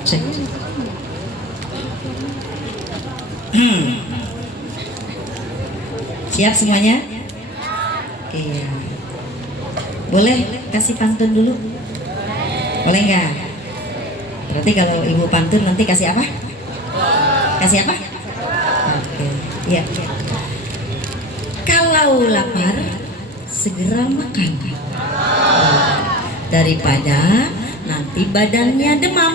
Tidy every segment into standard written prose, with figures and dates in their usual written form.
Cek. Siap semuanya? Iya. Boleh kasih pantun dulu? Boleh nggak? Berarti kalau ibu pantun nanti kasih apa? Kasih apa? Oke. Iya. Kalau lapar segera makan daripada nanti badannya demam.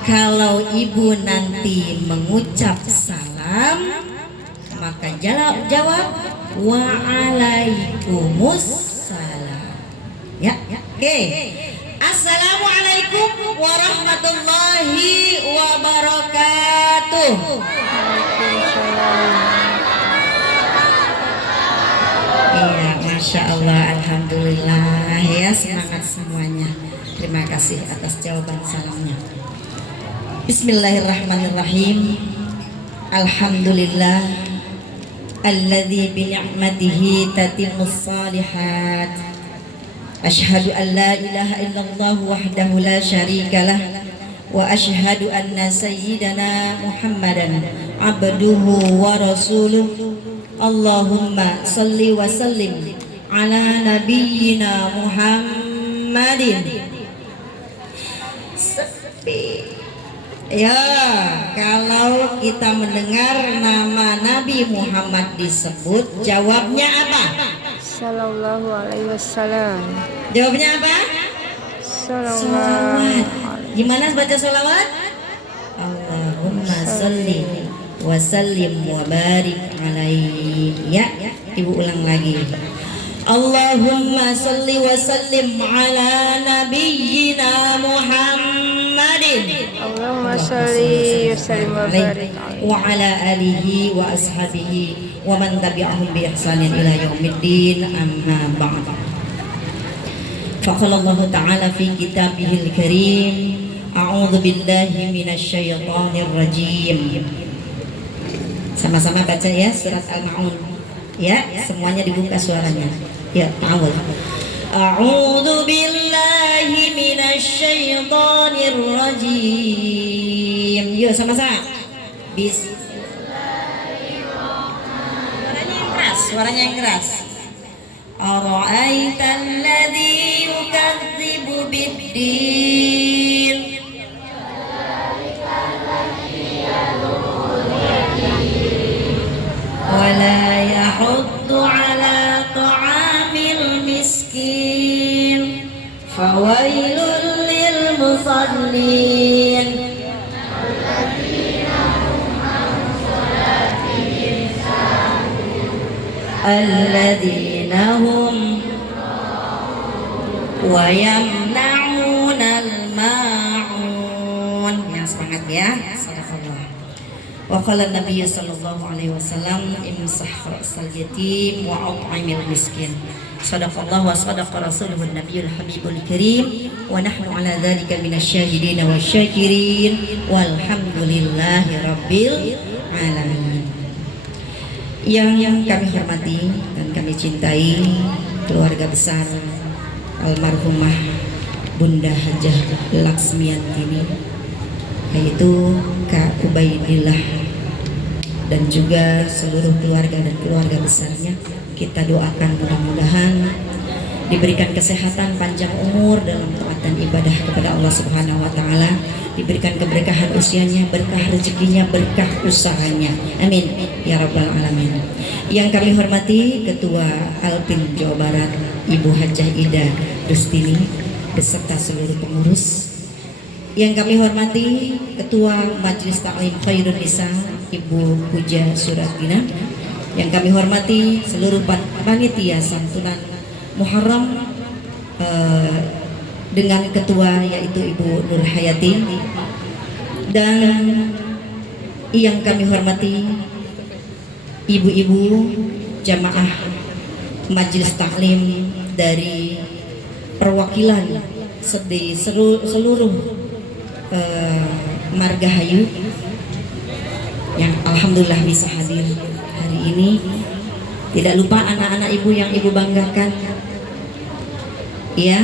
Kalau ibu nanti mengucap salam, maka jawab waalaikumsalam. Ya, oke. Assalamualaikum warahmatullahi wabarakatuh. Iya, masya Allah, alhamdulillah ya, semangat semuanya. Terima kasih atas jawaban salamnya. Bismillahirrahmanirrahim. Alhamdulillah alladzi bi ni'matihi tatimmus shalihat. Asyhadu an la ilaha illallah wahdahu la syarikalah wa asyhadu anna sayyidana Muhammadan abduhu wa rasuluh. Allahumma salli wa sallim ala nabiyyina Muhammadin. Ya, kalau kita mendengar nama Nabi Muhammad disebut, jawabnya apa? Sallallahu alaihi wasallam. Jawabnya apa? Salawat. Gimana baca salawat? Allahumma salli wa sallim wa barik alaihi. Ya, ibu ulang lagi. Allahumma salli wa sallim ala nabiyyina Muhammadin. Allahumma salli wa sallim wa barik alaihi wa ala alihi wa ashabihi wa man tabi'ahum bi ihsanin ila yaumiddin, amma ba'd. Faqala Allah Ta'ala fi kitabihil karim, a'udzu billahi minasy syaithanir rajim. Sama-sama baca ya surat Al-Maun. Ya, semuanya dibuka suaranya. Ya, ta'awud. A'udzu billahi minasy syaithanir rajim. Yuk sama-sama. Suaranya yang keras. Ara'aital ladzi yukadzibu bid-din. Wala yahuddu ala ta'amil miskin. Fawailul lil musallin. Alladzina hum wa yamna'unal ma'un. Yang semangat ya. Sadaqallah. Wa qala Nabi sallallahu alaihi wasallam imsah ra'sal yatim wa at'imil miskin. Sadaqallah wa sadaqa rasuluhun nabiyul habibul karim wa nahnu ala dzalika minasyahidin wasyakirin walhamdulillahi rabbil alamin. Yang kami hormati dan kami cintai keluarga besar almarhumah Bunda Hajah Laksmiantini, yaitu Kak Ubaidillah, dan juga seluruh keluarga dan keluarga besarnya. Kita doakan mudah-mudahan diberikan kesehatan, panjang umur dalam taat dan ibadah kepada Allah Subhanahu wa taala, diberikan keberkahan usianya, berkah rezekinya, berkah usahanya. Amin ya rabbal alamin. Yang kami hormati Ketua Alpin Jawa Barat Ibu Hajah Ida Rustini beserta seluruh pengurus. Yang kami hormati Ketua Majelis Taklim Khairun Nisa Ibu Puja Suratina. Yang kami hormati seluruh panitia santunan Muharram dengan ketua yaitu Ibu Nur Hayati, dan yang kami hormati ibu-ibu jamaah majelis taklim dari perwakilan seluruh Margahayu yang alhamdulillah bisa hadir hari ini. Tidak lupa anak-anak ibu yang ibu banggakan, Ya,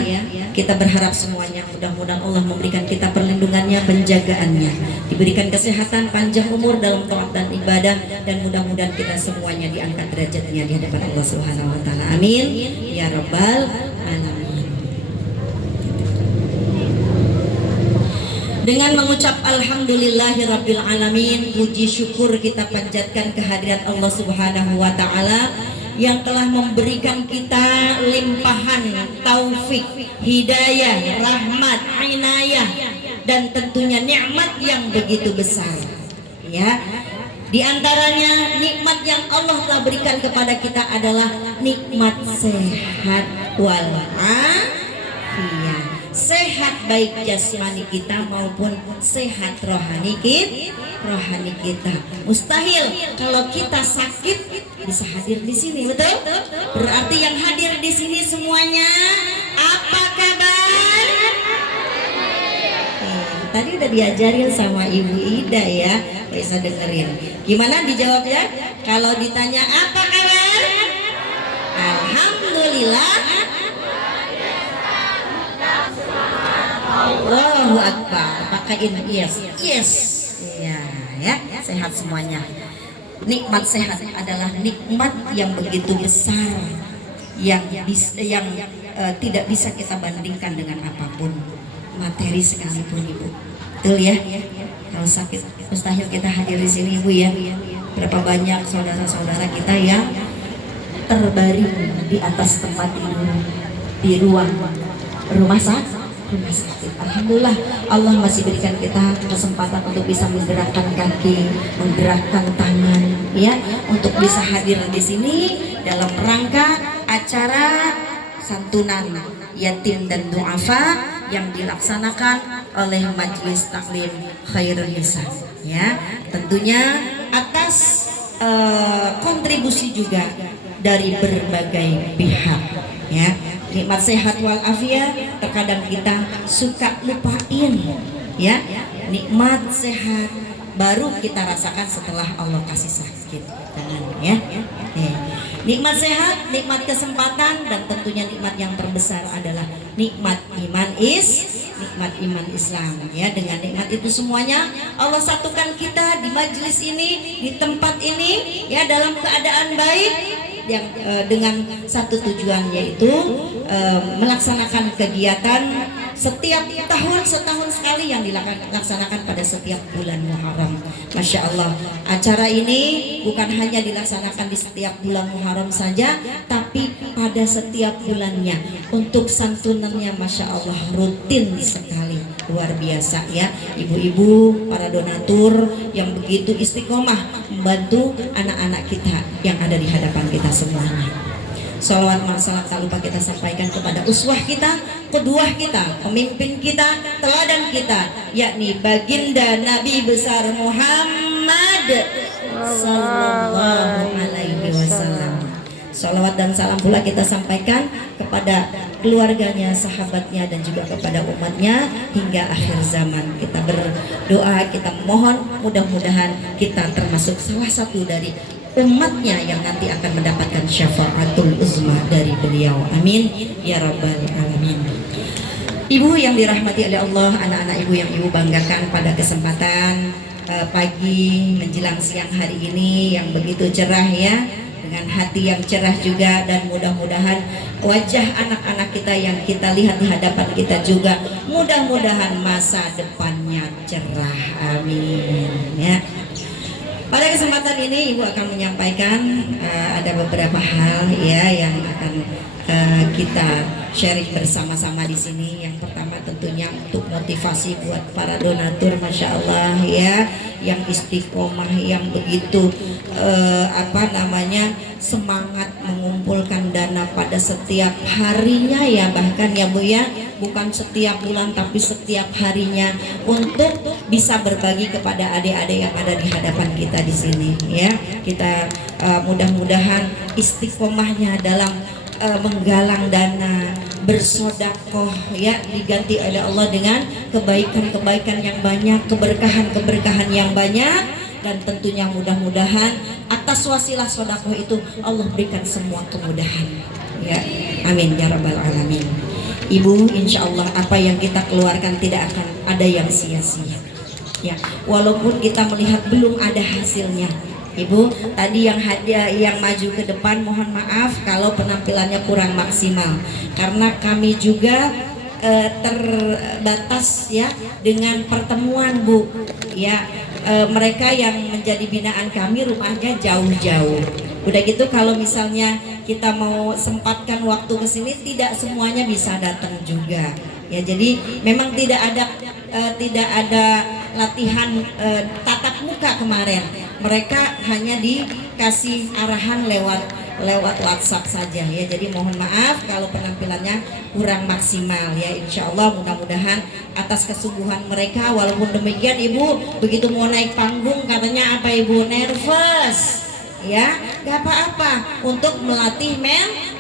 kita berharap semuanya mudah-mudahan Allah memberikan kita perlindungannya, penjagaannya, diberikan kesehatan, panjang umur dalam taat dan ibadah, dan mudah-mudahan kita semuanya diangkat derajatnya di hadapan Allah Subhanahu wa taala. Amin ya rabbal alamin. Dengan mengucap alhamdulillahirabbil alamin, puji syukur kita panjatkan kehadirat Allah Subhanahu wa taala yang telah memberikan kita limpahan taufik, hidayah, rahmat, inayah, dan tentunya nikmat yang begitu besar. Ya, di antaranya nikmat yang Allah telah berikan kepada kita adalah nikmat sehat walafiat. Sehat baik jasmani kita maupun sehat rohani kita. Mustahil kalau kita sakit bisa hadir di sini, betul? Berarti yang hadir di sini semuanya apa kabar? Tadi udah diajarin sama Ibu Ida ya, bisa dengerin. Gimana dijawabnya? Kalau ditanya apa kabar? Alhamdulillah. Allahu Akbar. Pakaiin yes. Ya, sehat semuanya. Nikmat sehat adalah nikmat yang begitu besar, yang tidak bisa kita bandingkan dengan apapun, materi sekalipun, Ibu. Betul ya? Kalau sakit mustahil kita hadir di sini, Ibu ya. Berapa banyak saudara-saudara kita yang terbaring di atas tempat tidur di ruang rumah sakit. Alhamdulillah Allah masih berikan kita kesempatan untuk bisa menggerakkan kaki, menggerakkan tangan, ya, untuk bisa hadir di sini dalam rangka acara santunan yatim dan duafa yang dilaksanakan oleh Majelis Taklim Khairul Hisan. Ya, tentunya atas kontribusi juga dari berbagai pihak. Ya, nikmat sehat walafiat terkadang kita suka lupain, ya. Nikmat sehat baru kita rasakan setelah Allah kasih sakit, ya. Nikmat sehat, nikmat kesempatan, dan tentunya nikmat yang terbesar adalah nikmat iman nikmat Islam, ya. Dengan nikmat itu semuanya Allah satukan kita di majelis ini, di tempat ini, ya, dalam keadaan baik, yang dengan satu tujuan, yaitu melaksanakan kegiatan setiap tahun setahun sekali yang dilaksanakan pada setiap bulan Muharram. Masya Allah, acara ini bukan hanya dilaksanakan di setiap bulan Muharram saja, tapi pada setiap bulannya. Untuk santunannya Masya Allah rutin sekali, luar biasa, ya. Ibu-ibu, para donatur yang begitu istiqomah membantu anak-anak kita yang ada di hadapan kita semuanya. Salawat masalah tak lupa kita sampaikan kepada uswah kita, kedua kita, pemimpin kita, teladan kita, yakni baginda Nabi besar Muhammad sallallahu alaihi wasallam. Salawat dan salam pula kita sampaikan kepada keluarganya, sahabatnya, dan juga kepada umatnya hingga akhir zaman. Kita berdoa, kita mohon mudah-mudahan kita termasuk salah satu dari umatnya yang nanti akan mendapatkan syafaatul uzma dari beliau. Amin ya rabbal alamin. Ibu yang dirahmati oleh Allah, anak-anak ibu yang ibu banggakan, pada kesempatan pagi menjelang siang hari ini yang begitu cerah, ya, dengan hati yang cerah juga, dan mudah-mudahan wajah anak-anak kita yang kita lihat di hadapan kita juga mudah-mudahan masa depannya cerah. Amin, ya. Pada kesempatan ini ibu akan menyampaikan ada beberapa hal, ya, yang akan kita sharing bersama-sama di sini. Yang pertama tentunya untuk motivasi buat para donatur, Masya Allah, ya, yang istiqomah, yang begitu semangat mengumpulkan dana pada setiap harinya, ya, bahkan ya Bu, ya, bukan setiap bulan tapi setiap harinya, untuk bisa berbagi kepada adik-adik yang ada di hadapan kita di sini, ya. Kita mudah-mudahan istiqomahnya dalam menggalang dana, bersodakoh, ya, diganti oleh Allah dengan kebaikan-kebaikan yang banyak, keberkahan-keberkahan yang banyak, dan tentunya mudah-mudahan atas wasilah sodakoh itu Allah berikan semua kemudahan, ya. Amin ya rabbal alamin. Ibu, insya Allah apa yang kita keluarkan tidak akan ada yang sia-sia. Ya, walaupun kita melihat belum ada hasilnya. Ibu, tadi yang hadiah yang maju ke depan mohon maaf kalau penampilannya kurang maksimal karena kami juga terbatas ya dengan pertemuan Bu. Ya, mereka yang menjadi binaan kami rumahnya jauh-jauh. Udah gitu kalau misalnya kita mau sempatkan waktu ke sini tidak semuanya bisa datang juga. Ya, jadi memang tidak ada latihan tatap muka kemarin. Mereka hanya dikasih arahan lewat WhatsApp saja ya. Jadi mohon maaf kalau penampilannya kurang maksimal ya. Insya Allah mudah-mudahan atas kesungguhan mereka. Walaupun demikian Ibu begitu mau naik panggung katanya apa Ibu nervous ya, gak apa-apa untuk melatih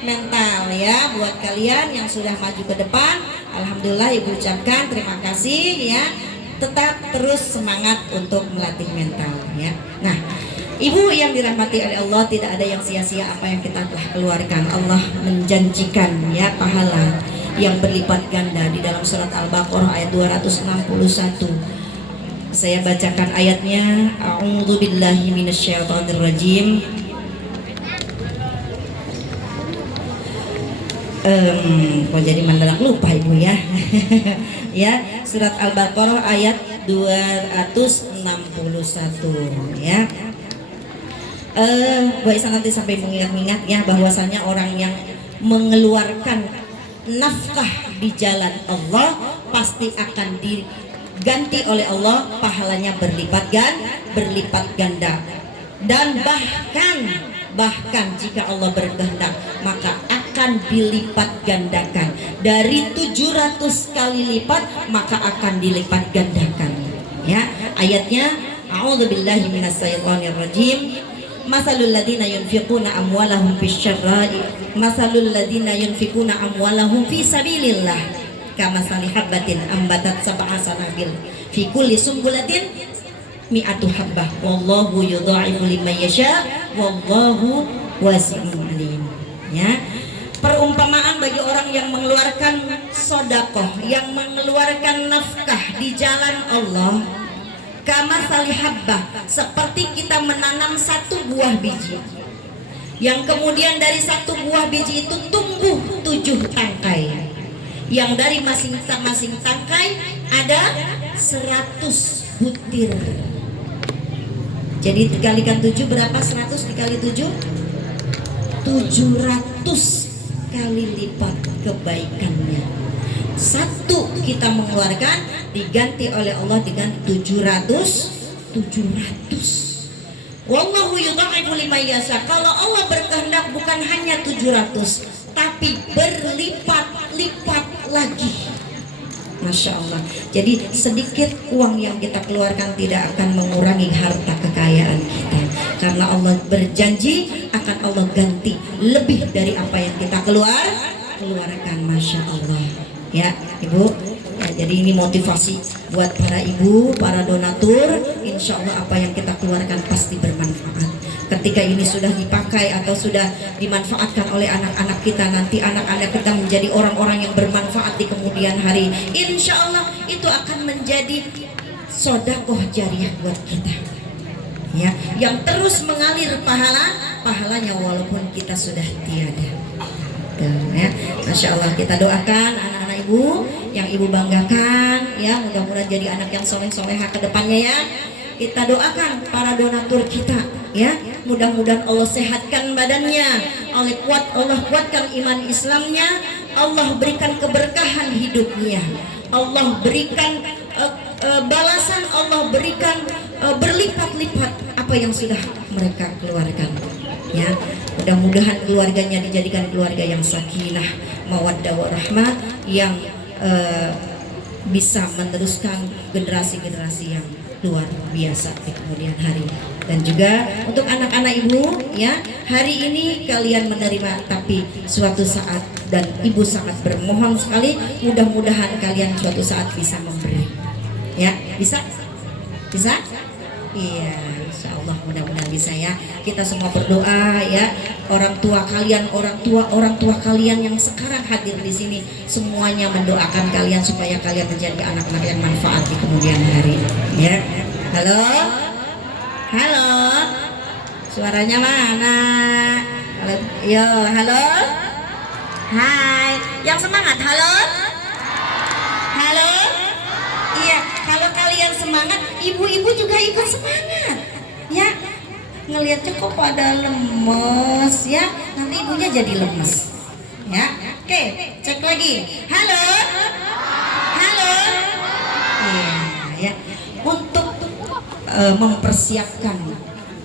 mental ya buat kalian yang sudah maju ke depan. Alhamdulillah Ibu ucapkan terima kasih ya, tetap terus semangat untuk melatih mental ya. Nah Ibu yang dirahmati oleh Allah, tidak ada yang sia-sia apa yang kita telah keluarkan. Allah menjanjikan ya pahala yang berlipat ganda di dalam surat Al-Baqarah ayat 261. Saya bacakan ayatnya. A'udzubillahi minasyaitonirrajim. Kok jadi mendadak lupa Ibu ya. Ya, surat Al-Baqarah ayat 261 ya. Bu Aisyah nanti sampai mengingat-ingat ya bahwasanya orang yang mengeluarkan nafkah di jalan Allah pasti akan diganti oleh Allah, pahalanya berlipat ganda, dan bahkan jika Allah berkehendak maka akan dilipat gandakan dari 700 kali lipat, maka akan dilipat gandakan ya. Ayatnya a'udzubillahi minasyaitonirrajim. Masalul ladina yunfiquna amwalahum fisyarra'i masalul ladina yunfiquna amwalahum fi sabilillah kamasali habbatin ambatat sab'a sanabil fi kulli sumbulatin mi'atu habbah wallahu yudha'ifu liman yasha wallahu wasi'un alim ya. Perumpamaan bagi orang yang mengeluarkan sedekah, yang mengeluarkan nafkah di jalan Allah, kama salihabbah, seperti kita menanam satu buah biji yang kemudian dari satu buah biji itu tumbuh 7 tangkai, yang dari masing-masing tangkai ada 100 butir. Jadi dikalikan 7 berapa? 100 dikali 7 700 kali lipat kebaikannya. Satu kita mengeluarkan diganti oleh Allah dengan 700. Wallahu yudha'ifu liman yasha. Kalau Allah berkehendak bukan hanya 700 tapi berlipat-lipat lagi. Masya Allah. Jadi sedikit uang yang kita keluarkan tidak akan mengurangi harta kekayaan kita, karena Allah berjanji akan Allah ganti lebih dari apa yang kita keluarkan. Masya Allah ya Ibu ya, jadi ini motivasi buat para ibu, para donatur. Insya Allah apa yang kita keluarkan pasti bermanfaat. Ketika ini sudah dipakai atau sudah dimanfaatkan oleh anak-anak kita, nanti anak-anak kita menjadi orang-orang yang bermanfaat di kemudian hari. Insya Allah itu akan menjadi sodakoh jariah buat kita ya, yang terus mengalir pahalanya walaupun kita sudah tiada ya. Masya Allah, kita doakan anak-anak ibu yang ibu banggakan ya, mudah-mudahan jadi anak yang soleh-soleha ke depannya ya. Kita doakan para donatur kita ya, mudah-mudahan Allah sehatkan badannya, Allah kuatkan iman Islamnya, Allah berikan keberkahan hidupnya, Allah berikan balasan, Allah berikan berlipat-lipat apa yang sudah mereka keluarkan ya. Mudah-mudahan keluarganya dijadikan keluarga yang sakinah, mawaddah warahmah, yang bisa meneruskan generasi-generasi yang luar biasa di kemudian hari. Dan juga untuk anak-anak ibu ya, hari ini kalian menerima, tapi suatu saat, dan ibu sangat bermohon sekali, mudah-mudahan kalian suatu saat bisa memberi ya. Bisa Iya, insya Allah mudah-mudahan bisa ya. Kita semua berdoa ya. Orang tua kalian, kalian yang sekarang hadir di sini, semuanya mendoakan kalian supaya kalian menjadi anak-anak yang manfaat di kemudian hari. Ya, halo, halo, suaranya mana? Halo, yo, halo, hai, yang semangat, halo, halo. Iya, kalau kalian semangat, ibu-ibu juga ikut semangat. Ya, ngelihatnya kok pada lemes ya, nanti ibunya jadi lemes. Ya, oke, cek lagi. Halo, halo. Iya, ya. Untuk mempersiapkan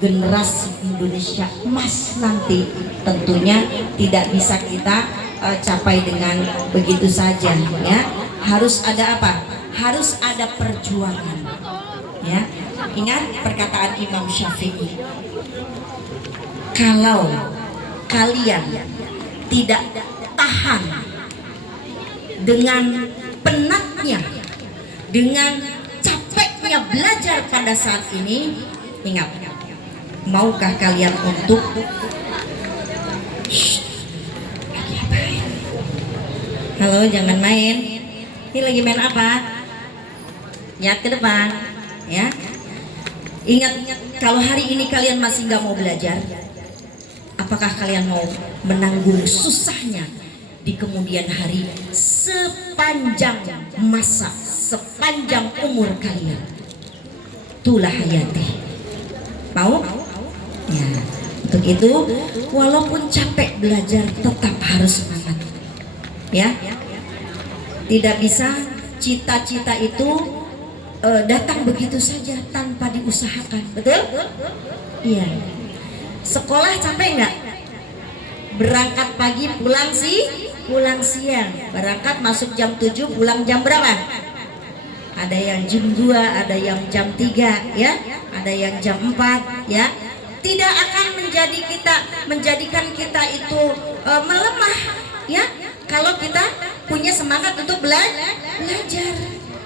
generasi Indonesia emas nanti, tentunya tidak bisa kita capai dengan begitu saja. Ya, harus ada apa? Harus ada perjuangan. Ya, ingat perkataan Imam Syafi'i, kalau kalian tidak tahan dengan penatnya, dengan capeknya belajar pada saat ini, ingat, maukah kalian untuk halo, jangan main. Ini lagi main apa? Lihat ke depan, ya. Ingat, kalau hari ini kalian masih nggak mau belajar, apakah kalian mau menanggung susahnya di kemudian hari sepanjang masa, sepanjang umur kalian? Itulah hayati. Mau? Ya. Untuk itu, walaupun capek belajar, tetap harus semangat. Ya. Tidak bisa cita-cita itu datang begitu saja tanpa diusahakan, betul? Iya. Sekolah capek nggak? Berangkat pagi pulang siang. Berangkat masuk jam 7, pulang jam berapa? Ada yang jam 2, ada yang jam 3, ya, ada yang jam 4, ya. Tidak akan menjadikan kita itu melemah, ya. Kalau kita punya semangat untuk belajar,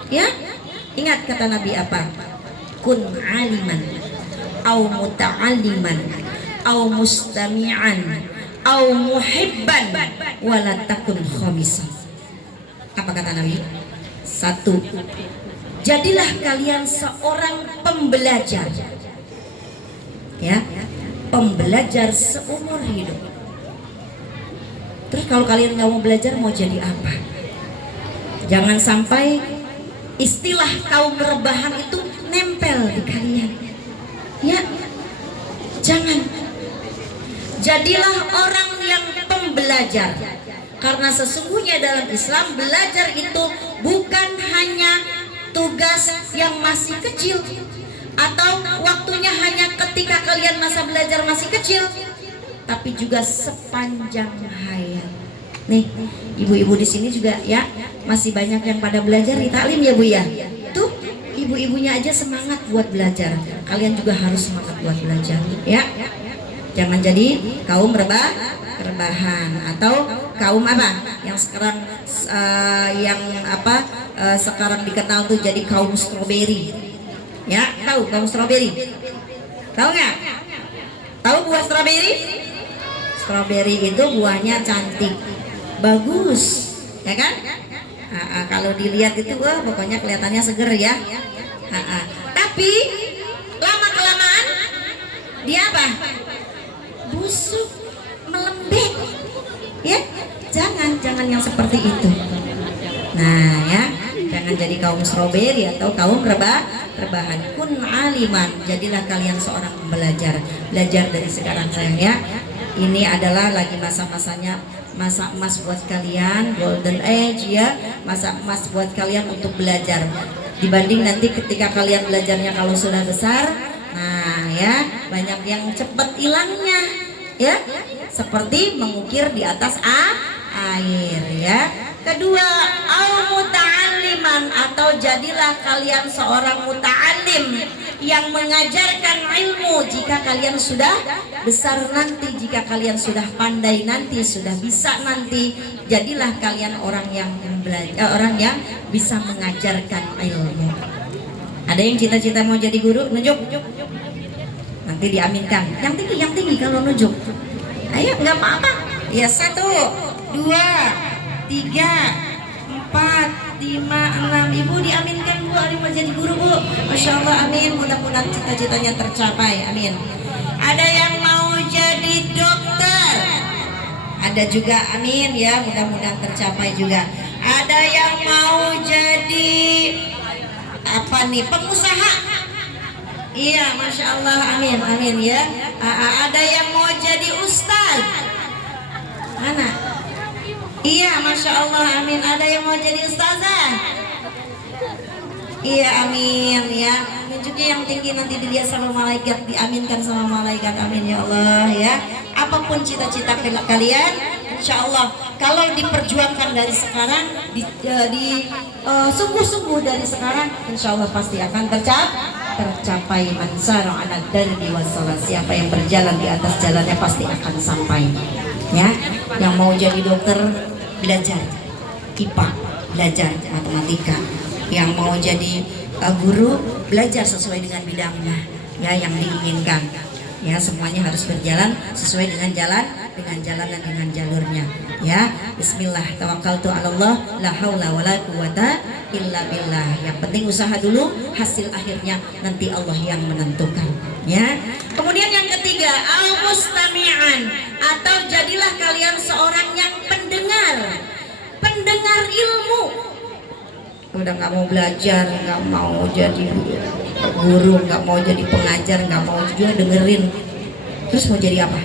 ya. Ingat kata Nabi apa? Kun aliman, au muta'alliman, au mustami'an, au muhibban, wala takun khamisan. Apa kata Nabi? 1. Jadilah kalian seorang pembelajar. Ya, pembelajar seumur hidup. Terus kalau kalian nggak mau belajar, mau jadi apa? Jangan sampai istilah kaum rebahan itu nempel di kalian. Ya, jangan. Jadilah orang yang pembelajar. Karena sesungguhnya dalam Islam, belajar itu bukan hanya tugas yang masih kecil atau waktunya hanya ketika kalian masa belajar masih kecil, tapi juga sepanjang hayat. Nih, ibu-ibu di sini juga ya, masih banyak yang pada belajar di taklim ya Bu ya. Tuh, ibu-ibunya aja semangat buat belajar. Kalian juga harus semangat buat belajar ya. Jangan jadi kaum rebahan atau kaum apa? Yang sekarang sekarang dikenal tuh jadi kaum stroberi. Ya, tahu kaum stroberi? Tahu nggak? Tahu buah stroberi? Stroberi itu buahnya cantik, bagus, ya kan? Kalau dilihat itu, wah, pokoknya kelihatannya seger ya. Tapi lama kelamaan dia apa? Busuk, melembek. Ya, jangan yang seperti itu. Nah ya, jangan jadi kaum stroberi atau kaum rebahan. Kun aliman, jadilah kalian seorang belajar dari sekarang sayang ya. Ini adalah lagi masa-masanya, masa emas buat kalian, golden age ya, masa emas buat kalian untuk belajar. Dibanding nanti ketika kalian belajarnya kalau sudah besar, nah ya, banyak yang cepat hilangnya ya, seperti mengukir di atas air ya. Kedua, au muta'alliman, atau jadilah kalian seorang muta'allim yang mengajarkan ilmu jika kalian sudah besar nanti, jika kalian sudah pandai nanti, sudah bisa nanti, jadilah kalian orang yang orang yang bisa mengajarkan ilmu. Ada yang cita-cita mau jadi guru? Nunjuk. Nanti diaminkan. Yang tinggi kalau nunjuk. Ayo, nggak apa-apa. Ya, 1, 2, 3, 4, 5, 6. Ibu diaminkan Bu, ada mau jadi guru Bu. Masya Allah, amin. Mudah-mudahan cita-citanya tercapai, amin. Ada yang mau jadi dokter, ada juga, amin ya. Mudah-mudahan tercapai juga. Ada yang mau jadi apa nih, pengusaha. Iya, Masya Allah, amin, amin ya. Ada yang mau jadi ustaz. Mana? Iya, Masya Allah, amin. Ada yang mau jadi ustazah. Iya, amin ya. Ini juga yang tinggi nanti dilihat sama malaikat, diaminkan sama malaikat, amin ya Allah ya. Apapun cita-cita kalian, insya Allah kalau diperjuangkan dari sekarang, sungguh-sungguh dari sekarang, insya Allah pasti akan tercapai. Mansara anak dari diwasalah, siapa yang berjalan di atas jalannya pasti akan sampai ya. Yang mau jadi dokter, belajar IPA, belajar matematika. Yang mau jadi guru, belajar sesuai dengan bidangnya ya, yang diinginkan ya. Semuanya harus berjalan sesuai dengan jalan dan dengan jalurnya ya. Bismillah, tawakkaltu 'alallah, la haula wala quwata illa billah. Yang penting usaha dulu, hasil akhirnya nanti Allah yang menentukan ya. Kemudian yang ketiga, al mustami'an, atau jadilah kalian seorang yang pendengar ilmu. Udah nggak mau belajar, nggak mau jadi guru, nggak mau jadi pengajar, nggak mau juga dengerin, terus mau jadi apa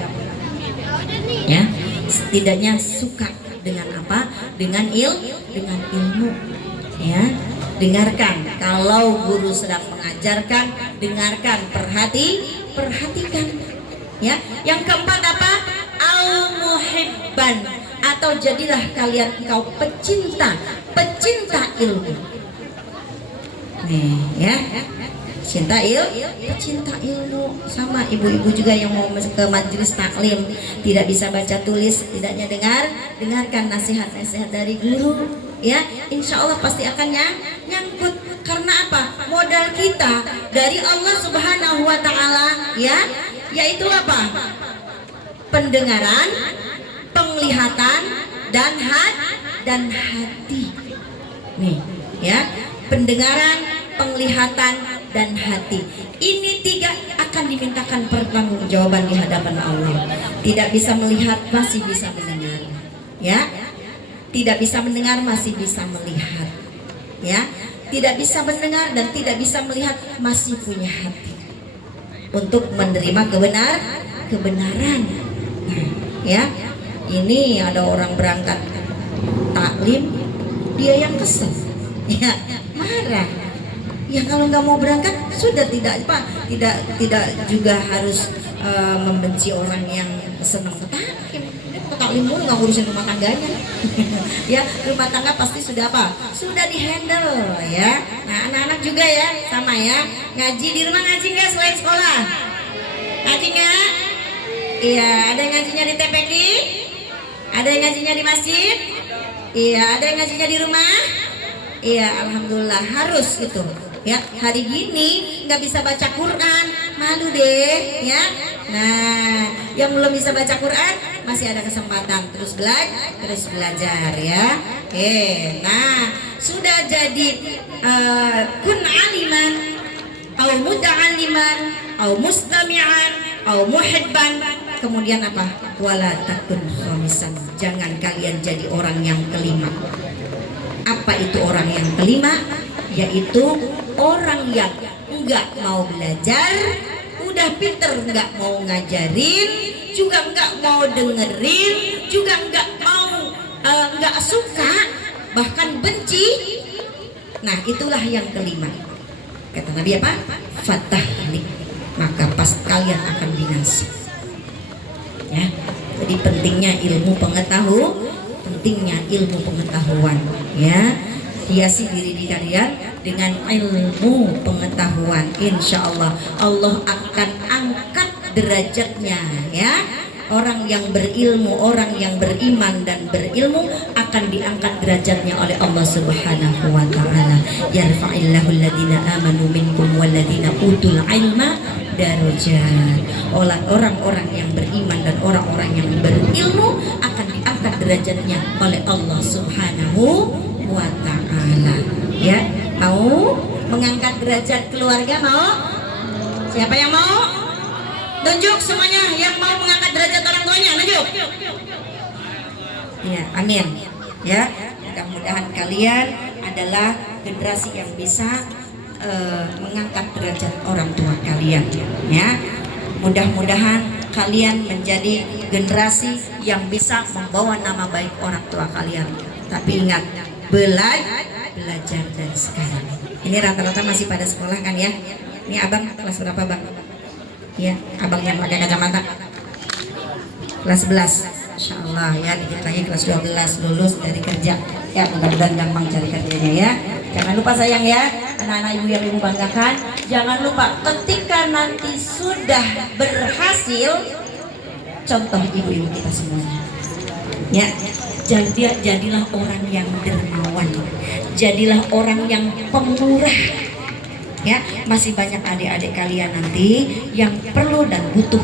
ya? Setidaknya suka dengan apa? Dengan ilmu ya. Dengarkan, kalau guru sedang mengajarkan, dengarkan, perhatikan ya. Yang keempat apa? Al muhibban, atau jadilah kalian engkau pecinta ilmu. Nih ya, pecinta ilmu. Sama ibu-ibu juga yang mau ke majelis taklim, tidak bisa baca tulis, tidaknya dengarkan nasihat-nasihat dari guru ya. Insya Allah pasti akan nyangkut. Karena apa? Modal kita dari Allah Subhanahu wa Ta'ala ya, yaitu apa? Pendengaran, penglihatan, dan hati. Nih ya, pendengaran, penglihatan, dan hati. Ini 3 akan dimintakan pertanggungjawaban di hadapan Allah. Tidak bisa melihat, masih bisa mendengar ya. Tidak bisa mendengar, masih bisa melihat ya. Tidak bisa mendengar dan tidak bisa melihat, masih punya hati untuk menerima kebenaran. Nah, ya, ini ada orang berangkat taklim, dia yang kesel ya, marah ya. Kalau nggak mau berangkat sudah, tidak juga harus membenci orang yang senang taklim mulu, nggak ngurusin rumah tangganya ya. Rumah tangga pasti sudah sudah dihandle ya. Nah, anak-anak juga ya, sama ya. Ngaji di rumah, ngaji nggak selain sekolah? Ngaji nggak? Iya, ada yang ngajinya di TPQ, ada yang ngajinya di masjid, iya, ada yang ngajinya di rumah. Iya, alhamdulillah, harus gitu ya. Hari gini nggak bisa baca Quran, malu deh ya. Nah, yang belum bisa baca Quran masih ada kesempatan, terus belajar ya. Nah, sudah jadi kun aliman, au muta'alliman, au mustami'an, au muhibban. Kemudian apa? Wala takun khamisan, jangan kalian jadi orang yang kelima. Apa itu orang yang kelima? Yaitu orang yang enggak mau belajar, udah pinter nggak mau ngajarin, juga nggak mau dengerin, juga nggak suka, bahkan benci. Nah, itulah yang kelima. Kata Nabi apa? Fatahlik, maka pas kalian akan binasa. Ya, jadi pentingnya ilmu pengetahuan ya. Hiasi diri kalian dengan ilmu pengetahuan. Insya Allah Allah akan angkat derajatnya ya. Orang yang berilmu, orang yang beriman dan berilmu akan diangkat derajatnya oleh Allah Subhanahu wa Ta'ala. Yarfa'illahu alladhina amanu minkum walladhina utul ilma darajat. Orang-orang yang beriman dan orang-orang yang berilmu akan diangkat derajatnya oleh Allah Subhanahu wa taala. Ya, mau mengangkat derajat keluarga mau? Siapa yang mau? Tunjuk semuanya yang mau mengangkat derajat orang tuanya, tunjuk. Ya, amin. Ya, mudah-mudahan kalian adalah generasi yang bisa mengangkat derajat orang tua kalian. Ya, mudah-mudahan kalian menjadi generasi yang bisa membawa nama baik orang tua kalian. Tapi ingat, belajar dari sekarang. Ini rata-rata masih pada sekolah kan ya? Ini abang kelas berapa bang? Ya, abang yang pakai kacamata. Kelas 11. Insya Allah ya, dikit lagi kelas 12 lulus dari kerja. Ya, mudah-mudahan gampang cari kerjanya ya. Jangan lupa sayang ya, anak-anak ibu yang ibu banggakan. Jangan lupa ketika nanti sudah berhasil, contoh ibu-ibu kita semuanya. Ya, jadilah orang yang dermawan. Jadilah orang yang pemurah. Ya, masih banyak adik-adik kalian nanti yang perlu dan butuh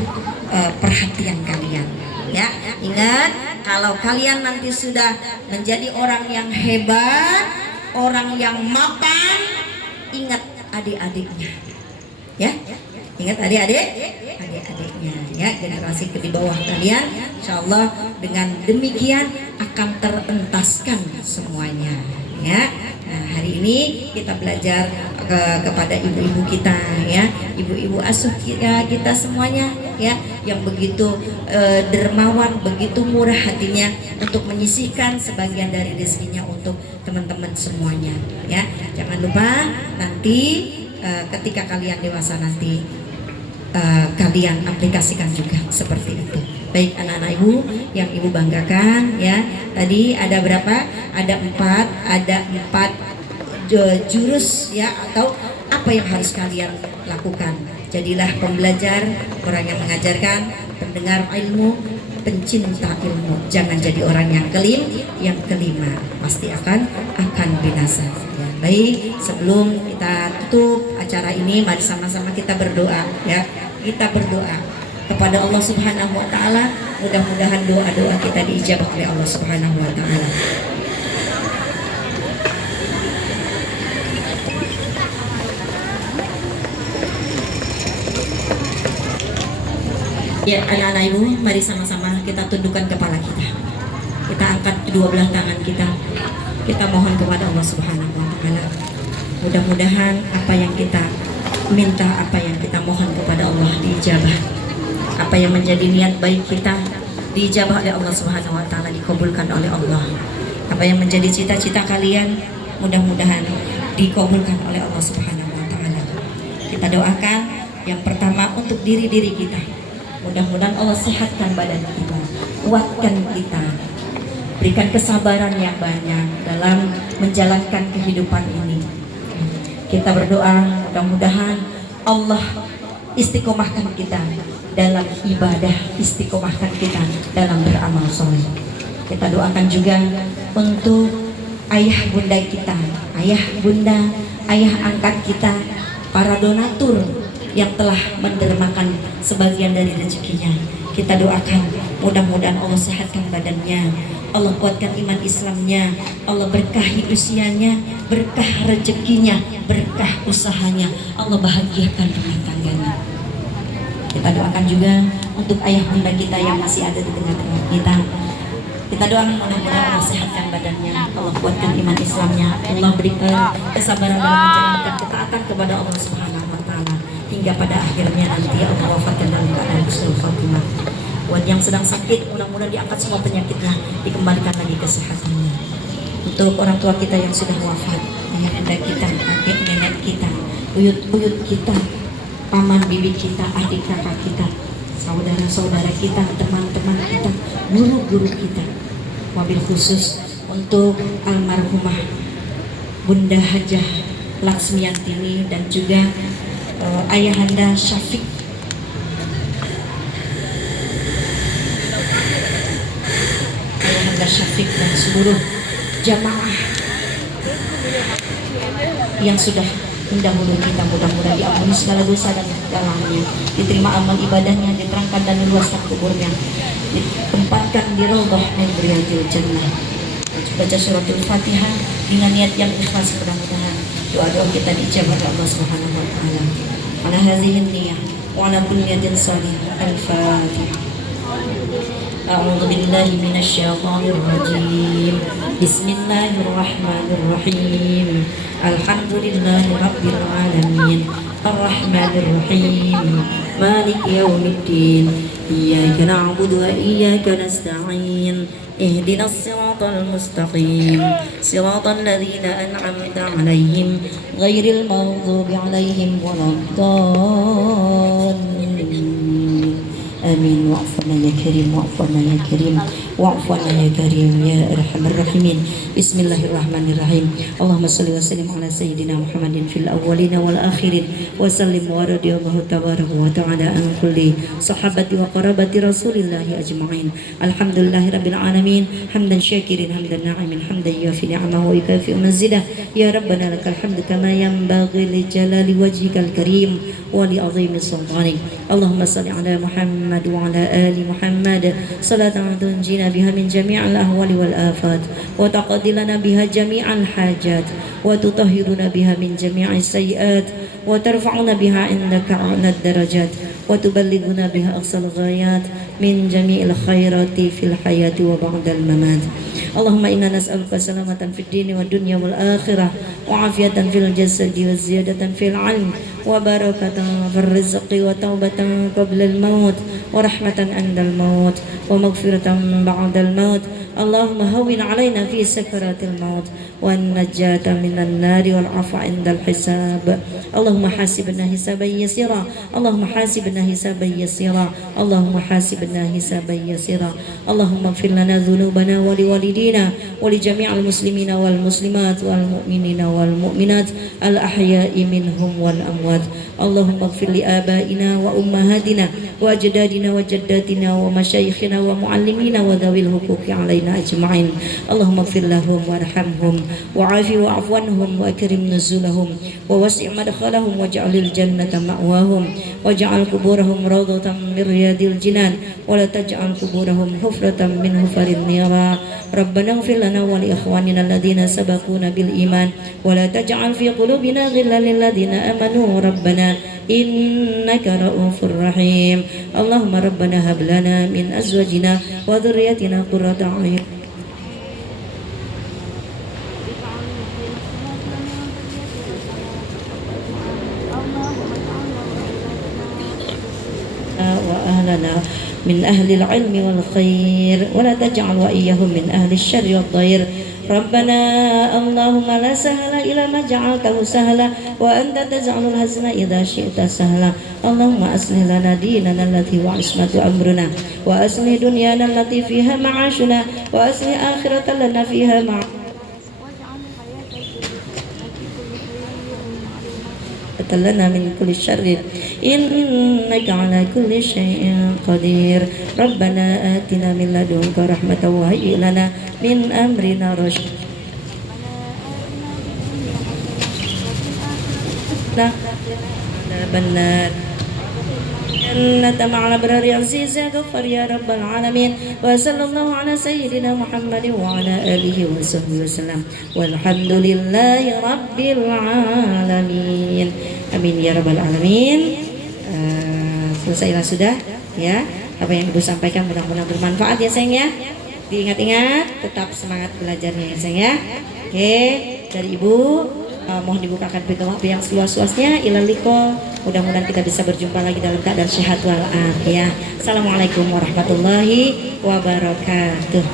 perhatian kalian. Ya, ingat kalau kalian nanti sudah menjadi orang yang hebat, orang yang mapan, ingat adik-adiknya. Ya, ingat adik-adiknya. Ya, generasi di bawah kalian, insya Allah dengan demikian akan terentaskan semuanya. Ya, nah, hari ini kita belajar kepada ibu-ibu kita ya, ibu-ibu asuh kita semuanya ya, yang begitu dermawan, begitu murah hatinya untuk menyisihkan sebagian dari rezekinya untuk teman-teman semuanya ya. Jangan lupa nanti ketika kalian dewasa nanti kalian aplikasikan juga seperti itu. Baik anak-anak ibu yang ibu banggakan ya, tadi ada berapa? Ada empat jurus ya, atau apa yang harus kalian lakukan. Jadilah pembelajar, orang yang mengajarkan, pendengar ilmu, pencinta ilmu. Jangan jadi orang yang kelima pasti akan binasa ya. Baik, sebelum kita tutup acara ini, mari sama-sama kita berdoa ya. Kita berdoa kepada Allah Subhanahu wa taala, mudah-mudahan doa-doa kita diijabah oleh Allah Subhanahu wa taala. Ya, anak-anak ibu, mari sama-sama kita tundukkan kepala kita. Kita angkat kedua belah tangan kita. Kita mohon kepada Allah Subhanahu wa taala. Mudah-mudahan apa yang kita minta, apa yang kita mohon kepada Allah diijabah. Apa yang menjadi niat baik kita diijabah oleh Allah Subhanahu wa taala, dikabulkan oleh Allah. Apa yang menjadi cita-cita kalian mudah-mudahan dikabulkan oleh Allah Subhanahu wa taala. Kita doakan yang pertama untuk diri-diri kita. Mudah-mudahan Allah sehatkan badan kita, kuatkan kita, berikan kesabaran yang banyak dalam menjalankan kehidupan ini. Kita berdoa mudah-mudahan Allah istiqomahkan kita dalam ibadah, istiqomahkan kita dalam beramal soleh. Kita doakan juga untuk ayah bunda kita, ayah bunda, ayah angkat kita, para donatur yang telah mendermakan sebagian dari rezekinya. Kita doakan mudah-mudahan Allah sehatkan badannya, Allah kuatkan iman Islamnya, Allah berkahi usianya, berkah rezekinya, berkah usahanya, Allah bahagiakan rumah tangganya. Kita doakan juga untuk ayah bunda kita yang masih ada di tengah-tengah kita. Kita doakan mudah-mudahan Allah sehatkan badannya, Allah kuatkan iman Islamnya, Allah berikan kesabaran dalam menjalankan ketaatan kepada Allah Subhanahu wa taala, hingga pada akhirnya nanti Allah wafatkan dalam keadaan husnul khatimah. Buat yang sedang sakit, mudah-mudahan diangkat semua penyakitnya, dikembalikan lagi kesehatannya. Untuk orang tua kita yang sudah wafat, ayah bunda kita, kakek nenek kita, buyut-buyut kita, paman bibi kita, adik kakak kita, saudara-saudara kita, teman-teman kita, guru-guru kita. Wabil khusus untuk almarhumah Bunda Hajah Laksmiyantini dan juga Ayahanda Syafiq. Ayahanda Syafiq dan seluruh jamaah yang sudah Mendahului kita, mudah-mudahan diampuni segala dosa dan kesalahannya, diterima amal ibadahnya, diterangkan dan diluaskan kuburnya, ditempatkan di raudhah min riyadil jannah. Baca suratul Fatihah dengan niat yang ikhlas, mudah-mudahan doa-doa kita dijawab oleh Allah Subhanahu wa taala. Ala hadhihi niyyah wa ala kulli niyatin salihah. Al-Fatihah. A'udzu billahi minasy syaithanir rajim. Bismillahirrahmanirrahim. Alhamdulillahi rabbil alamin. Arrahmanir rahim. Maliki yaumiddin. Iyyaka na'budu wa iyyaka nasta'in. Ihdinas siratal mustaqim. Siratal ladzina an'amta 'alaihim ghairil maghdubi 'alaihim waladdallin. Amin. Wa'afna ya karim, wa'afna ya karim, wa'afna ya karim ya arhamar rahimin. Bismillahirrahmanirrahim. Allahumma shalli wa sallim ala sayyidina Muhammadin fil awwalin wal akhirin wa sallim wa radiyallahu tabaraka wa ta'ala an kulli sahabati wa qarabati rasulillahi ajma'in. Alhamdulillahi rabbil alamin, hamdan syakirin, hamdan na'imin, hamdan yuafi ni'amahu wa yukafi mazidah. Ya rabbana lakal hamdu kama yanbaghi li jalali wajhikal karim wa li 'azimi sultanik. Allahumma shalli ala Muhammad wa ala ali Muhammad salatan tunjina biha min jami'il ahwali wal afat wa taqdi lana biha jami'al hajat wa tutahhiruna biha min jami'is sayyi'at wa tarfa'una biha indaka 'ala darajat wa tuballighuna biha aqsal ghayat min jami'il khairati fil hayati wa ba'dal mamat. Allahumma inna nas'aluka salamatan fid dini wad dunya wal akhirah wa afiyatan fil jasadi wa ziyadatan fil 'ilm wa barakatan fil rizqi wa taubatan qabla al maut wa rahmatan 'inda al maut wa maghfiratan ba'da al maut. Allahumma hawwin 'alaina fi sakaratil maut wa najjata minan nari wal 'afwa 'inda al hisab. Allahumma hasibna hisaban yasira. Allahumma hasibna hisaban yasira. Allahumma hasibna hisaban yasira. Allahumma ighfir lana dhunubana wa liwalidina wa li jami'il muslimina wal muslimat wal mu'minina wal mu'minat al ahya'i minhum wal amwat. Allahumma ighfir li abaina wa ummahatina wa ajdadina wa jaddatina wa masyayikhina wa muallimina wa dhawil huquqi 'alaina ajma'in. Allahumma ighfir lahum warhamhum wa'afi wa'fu anhum wa akrim nuzulahum wa wasi' madkhalahum waj'alil jannata ma'wahum waj'al kuburahum rawdatan min riyadil jinan wa la taj'al kuburahum hufratan min hufarin nira. Rabbana ighfir lana wa li ikhwanina alladhina sabaquna bil iman wa la taj'al fi qulubina ghillan lil ladzina amanu rabbana innaka ra'ufur rahim. Allahumma rabbana hab lana min azwajina wa dhurriyyatina qurrata a'yun wa ahlana min ahli al-ilmi wal khair wa la taj'al wa iyyahum min ahli asy-syarri wad dhair. Rabbana Allahumma la sahla illa ma ja'altahu sahla wa anta taj'alul hazna idza syi'ta sahla. Allahumma aslih lana dinana allati wa ismatu amruna wa aslih dunyana allati fiha ma'ashuna wa aslih akhiratana lana fiha lana min kulli syarrin innaka ala kulli syai'in qadir. Rabbana atina min ladunka rahmatan wa hayyi lana min amrina rasyada. Benar jannata ma'al abrari aziz ya ghaffar ya rabbal alamin. Wa sallallahu ala sayyidina Muhammadin wa ala alihi wa sahbihi wasallam walhamdulillahi rabbil alamin. Amin ya rabbal alamin. Selesailah sudah ya apa yang Ibu sampaikan, mudah-mudahan bermanfaat ya sayang ya. Diingat-ingat, tetap semangat belajarnya ya sayang ya. Oke, dari Ibu mohon dibukakan pintu waktu yang seluas-luasnya. Ilal liqa, mudah-mudahan kita bisa berjumpa lagi dalam keadaan sehat wal afiat. Assalamualaikum warahmatullahi wabarakatuh.